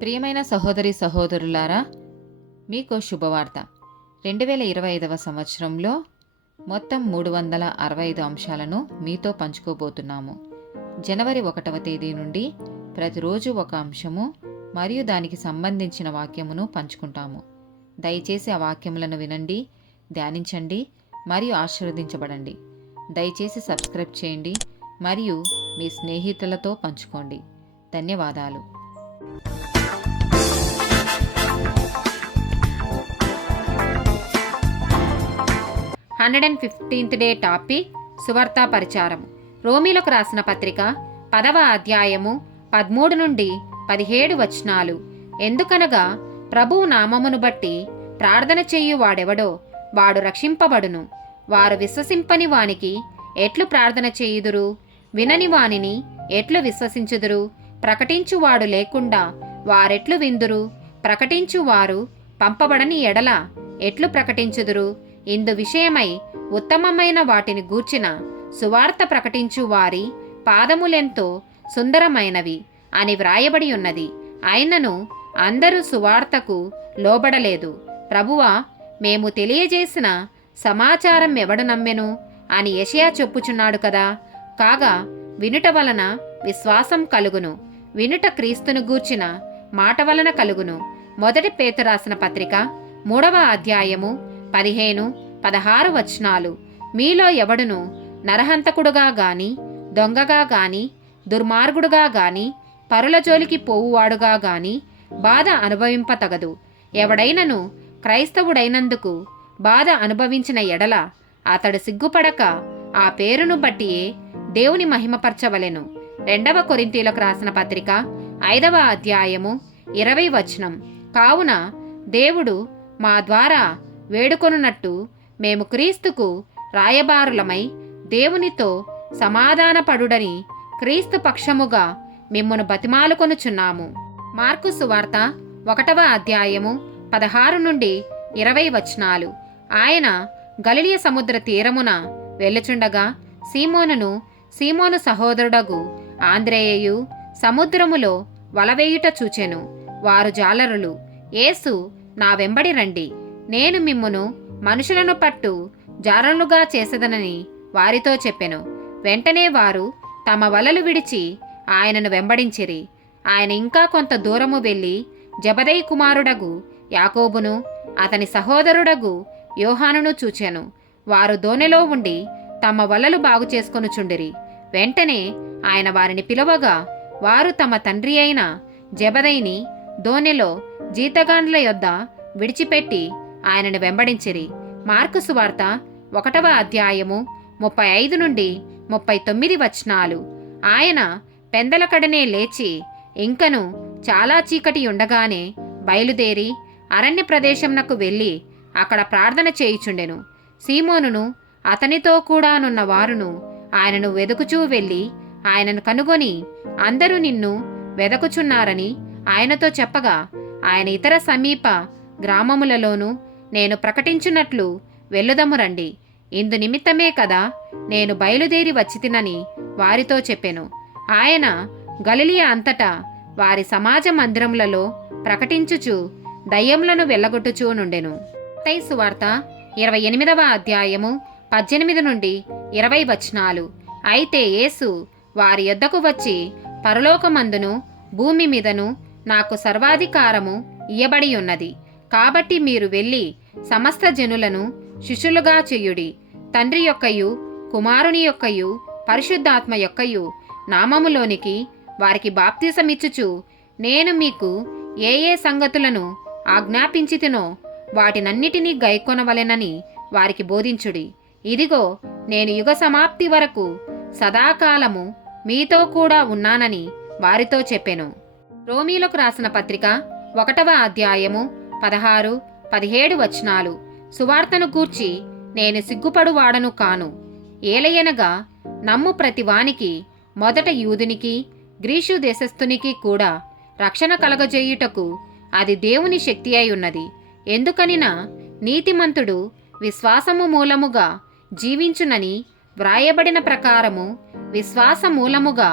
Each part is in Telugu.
ప్రియమైన సహోదరి సహోదరులారా, మీకు శుభవార్త. 2025 సంవత్సరంలో మొత్తం 365 అంశాలను మీతో పంచుకోబోతున్నాము. జనవరి 1వ తేదీ నుండి ప్రతిరోజు ఒక అంశము మరియు దానికి సంబంధించిన వాక్యమును పంచుకుంటాము. దయచేసి ఆ వాక్యములను వినండి, ధ్యానించండి మరియు ఆశీర్వదించబడండి. దయచేసి సబ్స్క్రైబ్ చేయండి మరియు మీ స్నేహితులతో పంచుకోండి. ధన్యవాదాలు. 115th day topic సువార్తా పరిచారం. రోమీలకు రాసిన పత్రిక 10వ అధ్యాయము 13 నుండి 17 వచనాలు. ఎందుకనగా ప్రభువు నామమును బట్టి ప్రార్థన చేయు వాడెవడో వాడు రక్షింపబడును. వారు విశ్వసింపని వానికి ఎట్లు ప్రార్థన చేయుదురు? వినని వానిని ఎట్లు విశ్వసించుదురు? ప్రకటించువాడు లేకుండా వారెట్లు విందురు? ప్రకటించువారు పంపబడని ఎడల ఎట్లు ప్రకటించుదురు? ఇందు విషయమై ఉత్తమమైన వాటిని గూర్చిన సువార్త ప్రకటించు వారి పాదములెంతో సుందరమైనవి అని వ్రాయబడి ఉన్నది. అయినను అందరూ సువార్తకు లోబడలేదు. ప్రభువా, మేము తెలియజేసిన సమాచారం ఎవడు నమ్మెను అని యెషయా చెప్పుచున్నాడు కదా. కాగా వినుట వలన విశ్వాసం కలుగును, వినుట క్రీస్తును గూర్చిన మాట వలన కలుగును. మొదటి పేతురు రాసిన పత్రిక 3వ అధ్యాయము 15, 16 వచనాలు. మీలో ఎవడును నరహంతకుడుగా గాని, దొంగగా గాని, దుర్మార్గుడుగా గాని, పరుల జోలికి పోవువాడుగా గాని బాధ అనుభవింపతగదు. ఎవడైనను క్రైస్తవుడైనందుకు బాధ అనుభవించిన ఎడల అతడు సిగ్గుపడక ఆ పేరును బట్టియే దేవుని మహిమపరచవలెను. 2వ కొరింథీయులకు రాసిన పత్రిక 5వ అధ్యాయము 20 వచనం. కావున దేవుడు మా ద్వారా వేడుకొనున్నట్టు మేము క్రీస్తుకు రాయబారులమై దేవునితో సమాధానపడుడని క్రీస్తు పక్షముగా మిమ్మును బతిమాలుకొనుచున్నాము. మార్కు సువార్త 1వ అధ్యాయము 16 నుండి 20 వచనాలు. ఆయన గలిలయ సముద్ర తీరమున వెళ్ళుచుండగా సీమోను సహోదరుడగు ఆంద్రేయయు సముద్రములో వలవేయుట చూచెను. వారు జాలరులు. యేసు, నా వెంబడి రండి, నేను మిమ్మును మనుషులను పట్టు జారలుగా చేసేదనని వారితో చెప్పెను. వెంటనే వారు తమ వలలు విడిచి ఆయనను వెంబడించిరి. ఆయన ఇంకా కొంత దూరము వెళ్ళి జెబెదయి కుమారుడగు యాకోబును అతని సహోదరుడగు యోహానును చూచెను. వారు దోణిలో ఉండి తమ వలలు బాగు చేసుకొనుచుండిరి. వెంటనే ఆయన వారిని పిలవగా వారు తమ తండ్రి అయిన జెబెదయిని దోణిలో జీతగాండ్ల యొద్ద విడిచిపెట్టి ఆయనను వెంబడించిరి. మార్కు సువార్త 1వ అధ్యాయము 35 నుండి 39 వచనాలు. ఆయన పెందలకడనే లేచి ఇంకను చాలా చీకటి ఉండగానే బయలుదేరి అరణ్య ప్రదేశంనకు వెళ్ళి అక్కడ ప్రార్థన చేయుచుండెను. సీమోనును అతనితో కూడానున్న వారును ఆయనను వెదుకుచూ వెళ్ళి ఆయనను కనుగొని, అందరూ నిన్ను వెదకుచున్నారని ఆయనతో చెప్పగా, ఆయన ఇతర సమీప గ్రామములలోనూ నేను ప్రకటించున్నట్లు వెళ్ళుదము రండి, ఇందు నిమిత్తమే కదా నేను బయలుదేరి వచ్చితినని వారితో చెప్పెను. ఆయన గలిలయ అంతటా వారి సమాజ మందిరములలో ప్రకటించుచు దయ్యములను వెళ్ళగొట్టుచూ నుండెను. మత్తయి సువార్త 28వ అధ్యాయము 18 నుండి 20 వచనాలు. అయితే యేసు వారి యొద్దకు వచ్చి, పరలోకమందును భూమి మీదను నాకు సర్వాధికారము ఇయ్యబడి ఉన్నది. కాబట్టి మీరు వెళ్ళి సమస్త జనులను శిష్యులుగా చేయుడి. తండ్రి యొక్కయు కుమారుని యొక్కయు పరిశుద్ధాత్మ యొక్కయు నామములోనికి వారికి బాప్తిసమిచ్చుచు నేను మీకు ఏ ఏ సంగతులను ఆజ్ఞాపించితినో వాటినన్నిటినీ గైకొనవలెనని వారికి బోధించుడి. ఇదిగో, నేను యుగ సమాప్తి వరకు సదాకాలము మీతో కూడా ఉన్నానని వారితో చెప్పెను. రోమీలకు రాసిన పత్రిక 1వ అధ్యాయము 16, 17 వచనాలు. సువార్తను గూర్చి నేను సిగ్గుపడువాడను కాను. ఏలయనగా నమ్ము ప్రతివానికి, మొదట యూదునికి గ్రీసు దేశస్థునికి కూడా రక్షణ కలగజేయుటకు అది దేవుని శక్తి అయి ఉన్నది. ఎందుకనినా నీతిమంతుడు విశ్వాసము మూలముగా జీవించునని వ్రాయబడిన ప్రకారము విశ్వాస మూలముగా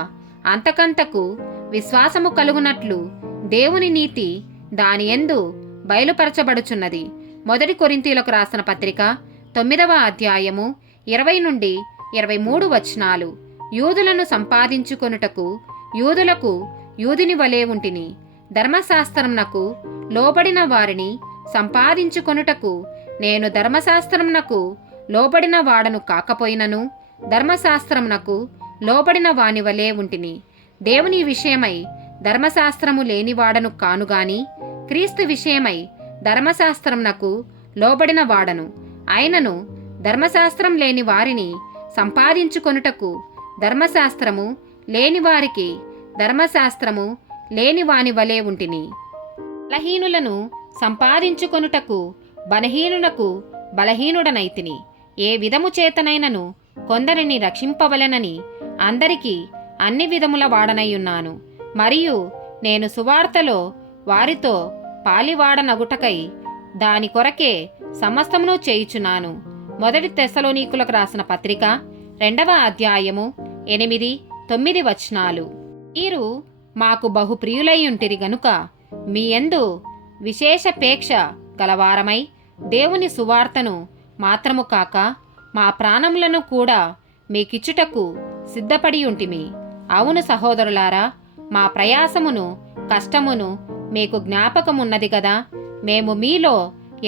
అంతకంతకు విశ్వాసము కలుగునట్లు దేవుని నీతి దాని యందు బయలుపరచబడుచున్నది. 1 కొరింథీయులకు రాసిన పత్రిక 9వ అధ్యాయము 20 నుండి 23 వచనాలు. యూదులను సంపాదించుకొనుటకు యూదులకు యూదుని వలె ఉంటిని. ధర్మశాస్త్రమునకు లోబడిన వారిని సంపాదించుకొనుటకు నేను ధర్మశాస్త్రమునకు లోబడిన వాడను కాకపోయినను ధర్మశాస్త్రమునకు లోబడిన వాని వలె ఉంటిని. దేవుని విషయమై ధర్మశాస్త్రము లేనివాడను కానుగాని క్రీస్తు విషయమై ధర్మశాస్త్రమునకు లోబడిన వాడను. అయినను ధర్మశాస్త్రం లేని వారిని సంపాదించుకొనుటకు ధర్మశాస్త్రము లేని వారికి ధర్మశాస్త్రము లేని వాని వలె ఉంటిని. బలహీనులను సంపాదించుకొనుటకు బలహీనునకు బలహీనుడనైతిని. ఏ విధము చేతనైనను కొందరిని రక్షింపవలెనని అందరికీ అన్ని విధముల వాడనయ్యున్నాను. మరియు నేను సువార్తలో వారితో పాలివాడనగుటకై దాని కొరకే సమస్తమును చేయుచున్నాను. 1 తెస్సలోనీకులకు రాసిన పత్రిక 2వ అధ్యాయము 8, 9 వచనాలు. మీరు మాకు బహు ప్రియులైయుంటిరి గనుక మీ యందు విశేషపేక్ష గలవారమై దేవుని సువార్తను మాత్రము కాక మా ప్రాణములను కూడా మీకిచ్చుటకు సిద్ధపడి ఉంటిమి. అవును సహోదరులారా, మా ప్రయాసమును కష్టమును మీకు జ్ఞాపకమున్నది గదా. మేము మీలో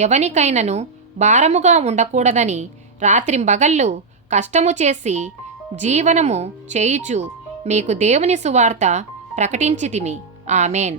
ఎవనికైనను భారముగా ఉండకూడదని రాత్రింబగళ్ళు కష్టము చేసి జీవనము చేయుచు మీకు దేవుని సువార్త ప్రకటించితిమి. ఆమెన్.